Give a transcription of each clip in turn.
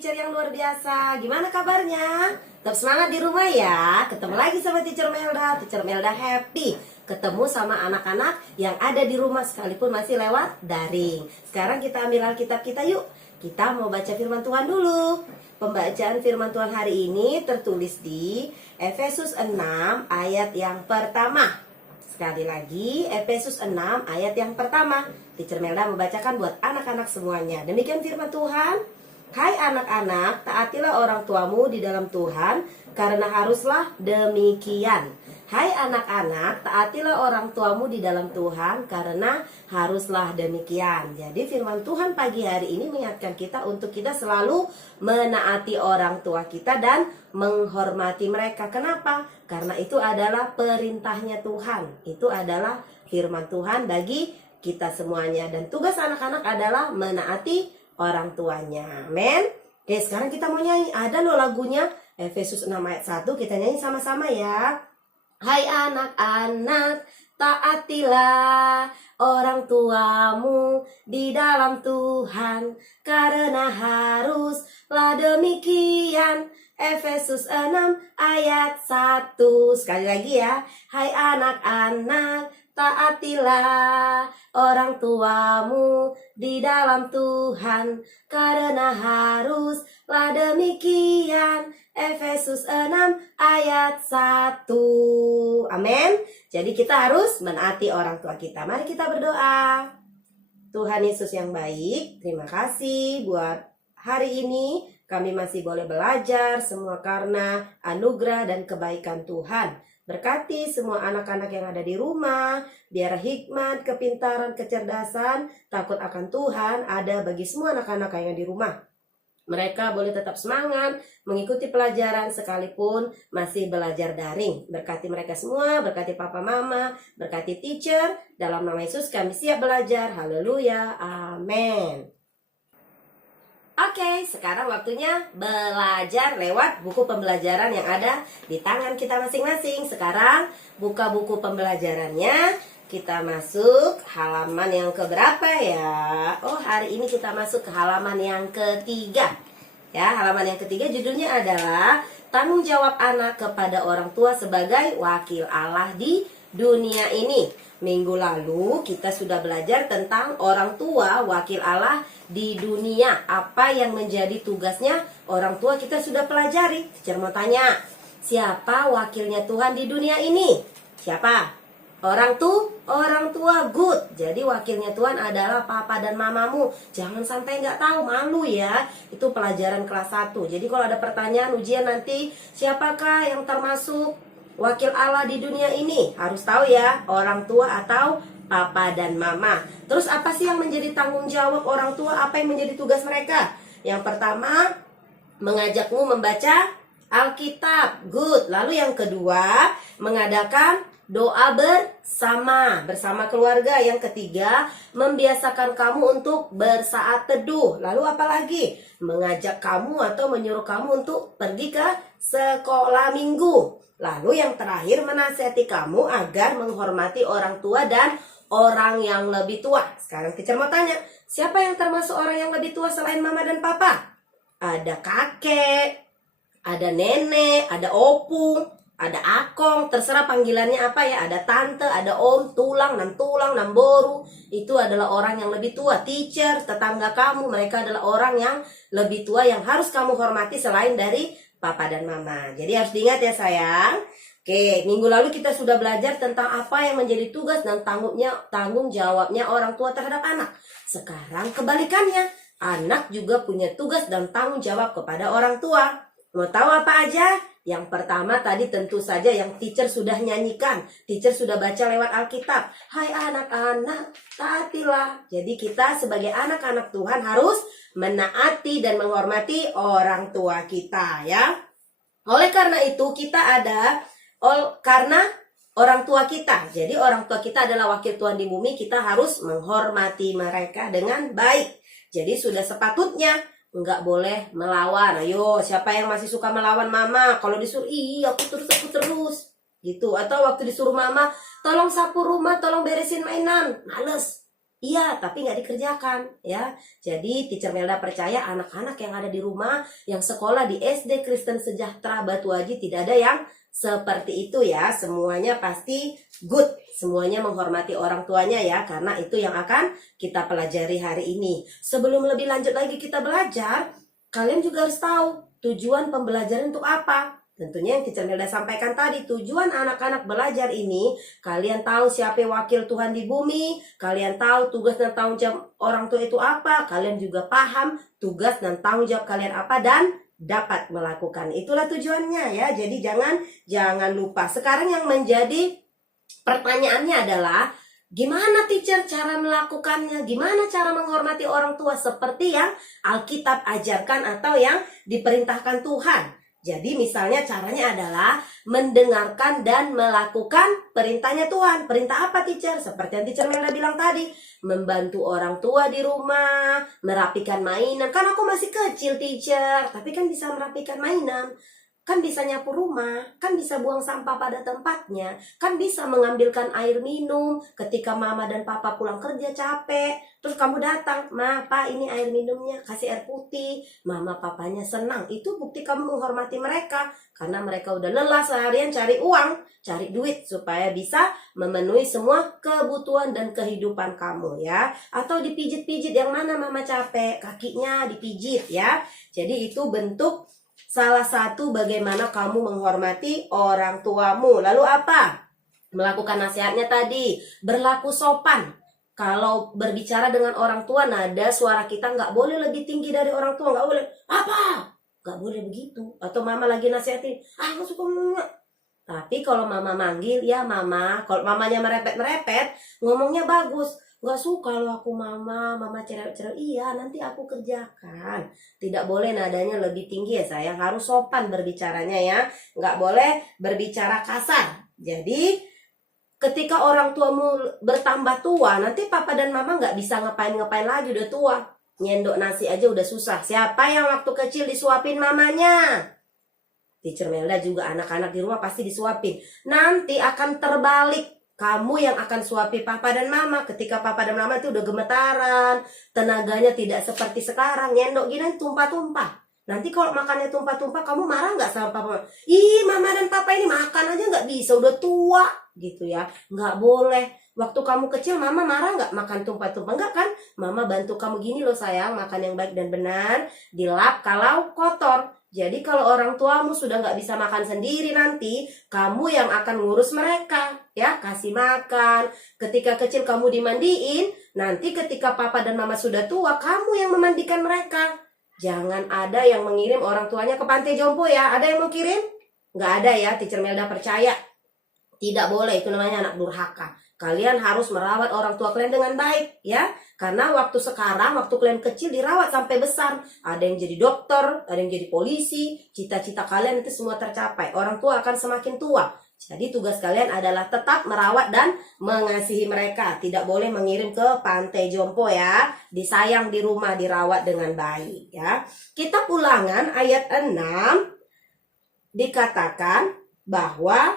teacher yang luar biasa. Gimana kabarnya? Tetap semangat di rumah ya. Ketemu lagi sama teacher Melda. Teacher Melda happy ketemu sama anak-anak yang ada di rumah sekalipun masih lewat daring. Sekarang kita ambil Alkitab kita yuk. Kita mau baca firman Tuhan dulu. Pembacaan firman Tuhan hari ini tertulis di Efesus 6 ayat yang pertama. Sekali lagi, Efesus 6 ayat yang pertama. Teacher Melda membacakan buat anak-anak semuanya. Demikian firman Tuhan. Hai anak-anak, taatilah orang tuamu di dalam Tuhan, karena haruslah demikian. Hai anak-anak, taatilah orang tuamu di dalam Tuhan, karena haruslah demikian. Jadi firman Tuhan pagi hari ini mengingatkan kita untuk kita selalu menaati orang tua kita dan menghormati mereka. Kenapa? Karena itu adalah perintahnya Tuhan. Itu adalah firman Tuhan bagi kita semuanya. Dan tugas anak-anak adalah menaati orang tuanya. Amen. Oke, sekarang kita mau nyanyi. Ada loh lagunya, Efesus 6 ayat 1. Kita nyanyi sama-sama ya. Hai anak-anak, taatilah orang tuamu di dalam Tuhan, karena haruslah demikian. Efesus 6 ayat 1. Sekali lagi ya. Hai anak-anak, taatilah orang tuamu di dalam Tuhan, karena haruslah demikian. Efesus 6 ayat 1. Amin. Jadi kita harus menaati orang tua kita. Mari kita berdoa. Tuhan Yesus yang baik, terima kasih buat hari ini. Kami masih boleh belajar semua karena anugerah dan kebaikan Tuhan. Berkati semua anak-anak yang ada di rumah, biar hikmat, kepintaran, kecerdasan, takut akan Tuhan ada bagi semua anak-anak yang ada di rumah. Mereka boleh tetap semangat mengikuti pelajaran sekalipun masih belajar daring. Berkati mereka semua, berkati papa mama, berkati teacher. Dalam nama Yesus kami siap belajar. Haleluya, amin. Oke, sekarang waktunya belajar lewat buku pembelajaran yang ada di tangan kita masing-masing. Sekarang buka buku pembelajarannya. Kita masuk halaman yang keberapa ya? Oh, hari ini kita masuk ke halaman yang ketiga. Ya, halaman yang ketiga judulnya adalah tanggung jawab anak kepada orang tua sebagai wakil Allah di dunia ini. Minggu lalu kita sudah belajar tentang orang tua wakil Allah di dunia. Apa yang menjadi tugasnya orang tua kita sudah pelajari. Teacher mau tanya, siapa wakilnya Tuhan di dunia ini? Siapa? Orang tua good. Jadi wakilnya Tuhan adalah papa dan mamamu. Jangan sampai nggak tahu, malu ya. Itu pelajaran kelas 1. Jadi kalau ada pertanyaan ujian nanti, siapakah yang termasuk wakil Allah di dunia ini? Harus tahu ya, orang tua atau papa dan mama. Terus apa sih yang menjadi tanggung jawab orang tua? Apa yang menjadi tugas mereka? Yang pertama, mengajakmu membaca Alkitab. Good. Lalu yang kedua, mengadakan doa bersama keluarga. Yang ketiga, membiasakan kamu untuk bersaat teduh. Lalu apa lagi? Mengajak kamu atau menyuruh kamu untuk pergi ke sekolah minggu. Lalu yang terakhir, menasihati kamu agar menghormati orang tua dan orang yang lebih tua. Sekarang teacher mau tanya, siapa yang termasuk orang yang lebih tua selain mama dan papa? Ada kakek, ada nenek, ada opung, ada akong, terserah panggilannya apa ya. Ada tante, ada om, tulang, namboru. Itu adalah orang yang lebih tua. Teacher, tetangga kamu, mereka adalah orang yang lebih tua yang harus kamu hormati selain dari papa dan mama. Jadi harus diingat ya sayang. Oke, minggu lalu kita sudah belajar tentang apa yang menjadi tugas dan tanggung jawabnya orang tua terhadap anak. Sekarang kebalikannya, anak juga punya tugas dan tanggung jawab kepada orang tua. Mau tahu apa aja? Yang pertama tadi tentu saja yang teacher sudah nyanyikan. Teacher sudah baca lewat Alkitab. Hai anak-anak, taatilah. Jadi kita sebagai anak-anak Tuhan harus menaati dan menghormati orang tua kita ya. Oleh karena itu kita ada karena orang tua kita. Jadi orang tua kita adalah wakil Tuhan di bumi. Kita harus menghormati mereka dengan baik. Jadi sudah sepatutnya nggak boleh melawan. Ayo, siapa yang masih suka melawan mama? Kalau disuruh, aku terus gitu. Atau waktu disuruh mama, tolong sapu rumah, tolong beresin mainan, males. Iya, tapi nggak dikerjakan ya. Jadi Teacher Melda percaya anak-anak yang ada di rumah, yang sekolah di SD Kristen Sejahtera Batu Haji tidak ada yang seperti itu ya. Semuanya pasti good, semuanya menghormati orang tuanya ya, karena itu yang akan kita pelajari hari ini. Sebelum lebih lanjut lagi kita belajar, kalian juga harus tahu tujuan pembelajaran untuk apa. Tentunya yang Teacher Melda sampaikan tadi, tujuan anak-anak belajar ini, kalian tahu siapa wakil Tuhan di bumi, kalian tahu tugas dan tanggung jawab orang tua itu apa, kalian juga paham tugas dan tanggung jawab kalian apa dan dapat melakukan. Itulah tujuannya ya. Jadi jangan lupa. Sekarang yang menjadi pertanyaannya adalah, gimana teacher cara melakukannya? Gimana cara menghormati orang tua seperti yang Alkitab ajarkan atau yang diperintahkan Tuhan? Jadi misalnya caranya adalah mendengarkan dan melakukan perintahnya Tuhan. Perintah apa teacher? Seperti yang Teacher Melda bilang tadi, membantu orang tua di rumah, merapikan mainan. Kan aku masih kecil teacher, tapi kan bisa merapikan mainan. Kan bisa nyapu rumah, kan bisa buang sampah pada tempatnya, kan bisa mengambilkan air minum ketika mama dan papa pulang kerja capek. Terus kamu datang, "Ma, Pa, ini air minumnya, kasih air putih." Mama papanya senang. Itu bukti kamu menghormati mereka. Karena mereka udah lelah seharian cari uang, cari duit supaya bisa memenuhi semua kebutuhan dan kehidupan kamu ya. Atau dipijit-pijit, yang mana mama capek, kakinya dipijit ya. Jadi itu bentuk salah satu bagaimana kamu menghormati orang tuamu. Lalu apa? Melakukan nasihatnya tadi, berlaku sopan. Kalau berbicara dengan orang tua, nada suara kita nggak boleh lebih tinggi dari orang tua. Nggak boleh, "Apa?" Nggak boleh begitu. Atau mama lagi nasihatin, "Nggak suka ngomong." Tapi kalau mama manggil, "Ya mama." Kalau mamanya merepet-merepet, ngomongnya bagus. "Nggak suka loh aku mama cerewet-cerewet." "Iya, nanti aku kerjakan." Tidak boleh nadanya lebih tinggi ya sayang. Harus sopan berbicaranya ya. Nggak boleh berbicara kasar. Jadi ketika orang tuamu bertambah tua, nanti papa dan mama nggak bisa ngapain-ngapain lagi, udah tua. Nyendok nasi aja udah susah. Siapa yang waktu kecil disuapin mamanya? Teacher Melda juga, anak-anak di rumah pasti disuapin. Nanti akan terbalik. Kamu yang akan suapi papa dan mama. Ketika papa dan mama itu udah gemetaran, tenaganya tidak seperti sekarang, nyendok gini tumpah-tumpah. Nanti kalau makannya tumpah-tumpah, kamu marah nggak sama papa? "Ih, mama dan papa ini makan aja nggak bisa, udah tua." Gitu ya. Nggak boleh. Waktu kamu kecil, mama marah nggak makan tumpah-tumpah? Nggak kan? Mama bantu kamu gini loh sayang, makan yang baik dan benar, dilap kalau kotor. Jadi kalau orang tuamu sudah nggak bisa makan sendiri, nanti kamu yang akan ngurus mereka ya, kasih makan. Ketika kecil kamu dimandiin, nanti ketika papa dan mama sudah tua, kamu yang memandikan mereka. Jangan ada yang mengirim orang tuanya ke pantai jompo ya. Ada yang mau kirim? Nggak ada ya, Teacher Melda percaya. Tidak boleh, itu namanya anak durhaka. Kalian harus merawat orang tua kalian dengan baik ya. Karena waktu sekarang, waktu kalian kecil dirawat sampai besar. Ada yang jadi dokter, ada yang jadi polisi. Cita-cita kalian itu semua tercapai. Orang tua akan semakin tua. Jadi tugas kalian adalah tetap merawat dan mengasihi mereka. Tidak boleh mengirim ke pantai jompo ya. Disayang di rumah, dirawat dengan baik ya. Kitab Ulangan ayat 6 dikatakan bahwa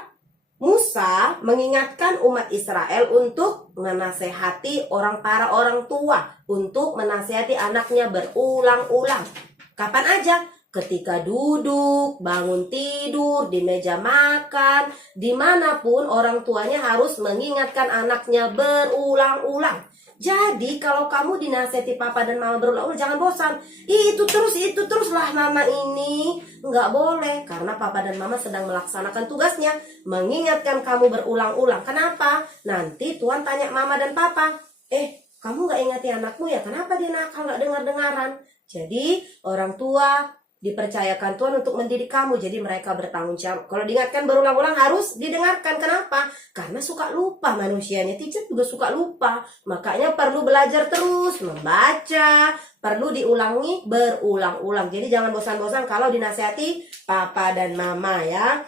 Musa mengingatkan umat Israel untuk menasehati para orang tua, untuk menasehati anaknya berulang-ulang. Kapan aja? Ketika duduk, bangun tidur, di meja makan, dimanapun orang tuanya harus mengingatkan anaknya berulang-ulang. Jadi kalau kamu dinasehati papa dan mama berulang-ulang, jangan bosan. Itu teruslah mama ini. Nggak boleh, karena papa dan mama sedang melaksanakan tugasnya, mengingatkan kamu berulang-ulang. Kenapa? Nanti Tuhan tanya mama dan papa, kamu nggak ingati anakmu ya? Kenapa dia nakal, nggak dengar-dengaran? Jadi orang tua dipercayakan Tuhan untuk mendidik kamu, jadi mereka bertanggung jawab. Kalau diingatkan berulang-ulang harus didengarkan. Kenapa? Karena suka lupa manusianya. Teacher juga suka lupa. Makanya perlu belajar terus, membaca, perlu diulangi berulang-ulang. Jadi jangan bosan-bosan kalau dinasihati papa dan mama ya.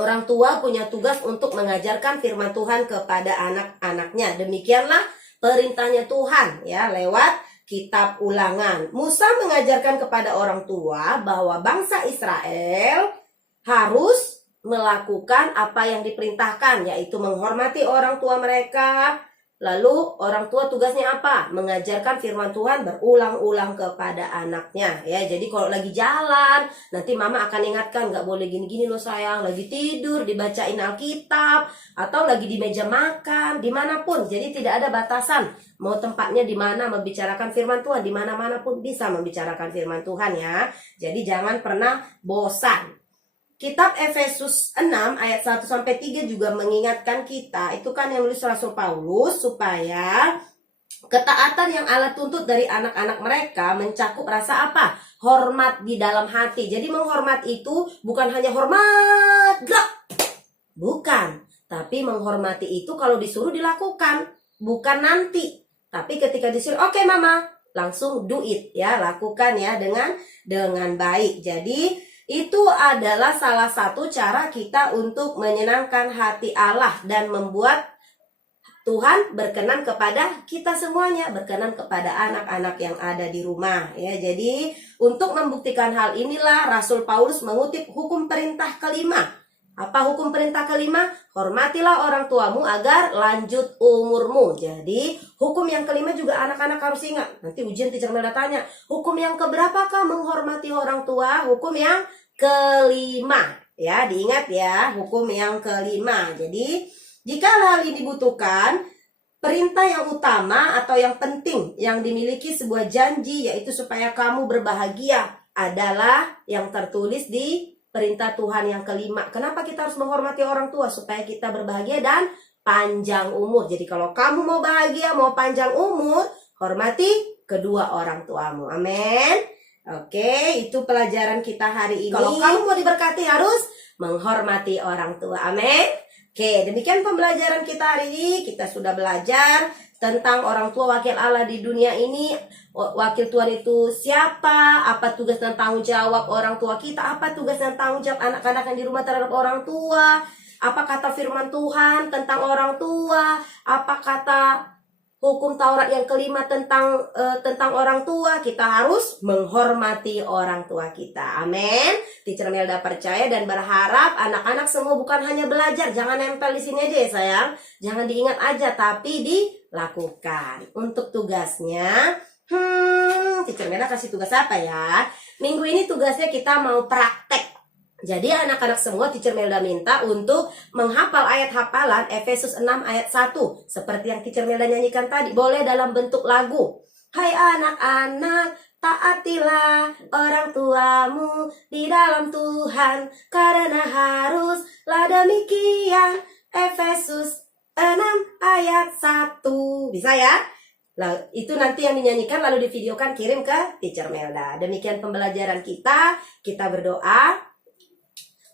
Orang tua punya tugas untuk mengajarkan firman Tuhan kepada anak-anaknya. Demikianlah perintahnya Tuhan ya, lewat Kitab Ulangan. Musa mengajarkan kepada orang tua bahwa bangsa Israel harus melakukan apa yang diperintahkan, yaitu menghormati orang tua mereka, Lalu orang tua tugasnya apa? Mengajarkan firman Tuhan berulang-ulang kepada anaknya ya. Jadi kalau lagi jalan, nanti mama akan ingatkan, gak boleh gini-gini loh sayang. Lagi tidur, dibacain Alkitab, atau lagi di meja makan, dimanapun. Jadi tidak ada batasan. Mau tempatnya di mana membicarakan firman Tuhan, di mana-mana pun bisa membicarakan firman Tuhan ya. Jadi jangan pernah bosan. Kitab Efesus 6 ayat 1-3 juga mengingatkan kita, itu kan yang nulis Rasul Paulus, supaya ketaatan yang Allah tuntut dari anak-anak mereka mencakup rasa apa? Hormat di dalam hati. Jadi menghormat itu bukan hanya hormat, bukan. Tapi menghormati itu kalau disuruh dilakukan, bukan nanti. Tapi ketika disuruh, oke mama, langsung do it ya, lakukan ya dengan baik. Jadi itu adalah salah satu cara kita untuk menyenangkan hati Allah dan membuat Tuhan berkenan kepada kita semuanya, berkenan kepada anak-anak yang ada di rumah ya. Jadi untuk membuktikan hal inilah Rasul Paulus mengutip hukum perintah kelima. Apa hukum perintah kelima? Hormatilah orang tuamu agar lanjut umurmu. Jadi hukum yang kelima juga anak-anak harus ingat. Nanti ujian teacher Melda tanya, hukum yang keberapakah menghormati orang tua? Hukum yang kelima ya, diingat ya, hukum yang kelima. Jadi jika hal ini dibutuhkan, perintah yang utama atau yang penting yang dimiliki sebuah janji, yaitu supaya kamu berbahagia, adalah yang tertulis di perintah Tuhan yang kelima. Kenapa kita harus menghormati orang tua? Supaya kita berbahagia dan panjang umur. Jadi kalau kamu mau bahagia, mau panjang umur, hormati kedua orang tuamu. Amin. Oke, itu pelajaran kita hari ini. Kalau kamu mau diberkati harus menghormati orang tua. Amin. Oke, demikian pembelajaran kita hari ini. Kita sudah belajar tentang orang tua wakil Allah di dunia ini. Wakil Tuhan itu siapa? Apa tugas dan tanggung jawab orang tua kita? Apa tugas dan tanggung jawab anak-anak yang di rumah terhadap orang tua? Apa kata firman Tuhan tentang orang tua? Apa kata hukum Taurat yang kelima tentang orang tua? Kita harus menghormati orang tua kita. Amin. Teacher Melda percaya dan berharap anak-anak semua bukan hanya belajar, jangan nempel di sini aja ya sayang. Jangan diingat aja, tapi dilakukan. Untuk tugasnya, Teacher Melda kasih tugas apa ya? Minggu ini tugasnya kita mau praktek. Jadi anak-anak semua Teacher Melda minta untuk menghafal ayat hafalan Efesus 6 ayat 1. Seperti yang Teacher Melda nyanyikan tadi. Boleh dalam bentuk lagu. Hai anak-anak, taatilah orang tuamu di dalam Tuhan, karena haruslah demikian. Efesus 6 ayat 1. Bisa ya? Nah, itu nanti yang dinyanyikan lalu divideokan, kirim ke Teacher Melda. Demikian pembelajaran kita. Kita berdoa.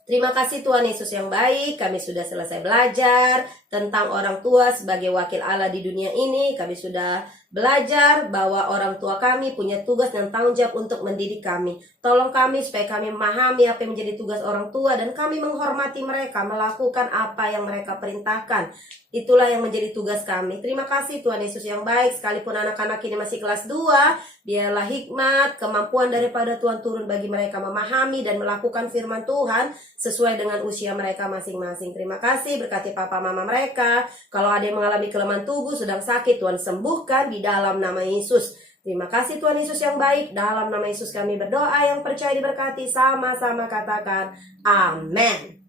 Terima kasih Tuhan Yesus yang baik, kami sudah selesai belajar tentang orang tua sebagai wakil Allah di dunia ini. Kami sudah belajar bahwa orang tua kami punya tugas dan tanggung jawab untuk mendidik kami. Tolong kami supaya kami memahami apa yang menjadi tugas orang tua dan kami menghormati mereka, melakukan apa yang mereka perintahkan. Itulah yang menjadi tugas kami. Terima kasih Tuhan Yesus yang baik, sekalipun anak-anak ini masih kelas 2, biarlah hikmat, kemampuan daripada Tuhan turun bagi mereka memahami dan melakukan firman Tuhan sesuai dengan usia mereka masing-masing. Terima kasih, berkati papa mama mereka. Kalau ada yang mengalami kelemahan tubuh, sedang sakit, Tuhan sembuhkan di dalam nama Yesus. Terima kasih Tuhan Yesus yang baik. Dalam nama Yesus kami berdoa, yang percaya diberkati, sama-sama katakan amin.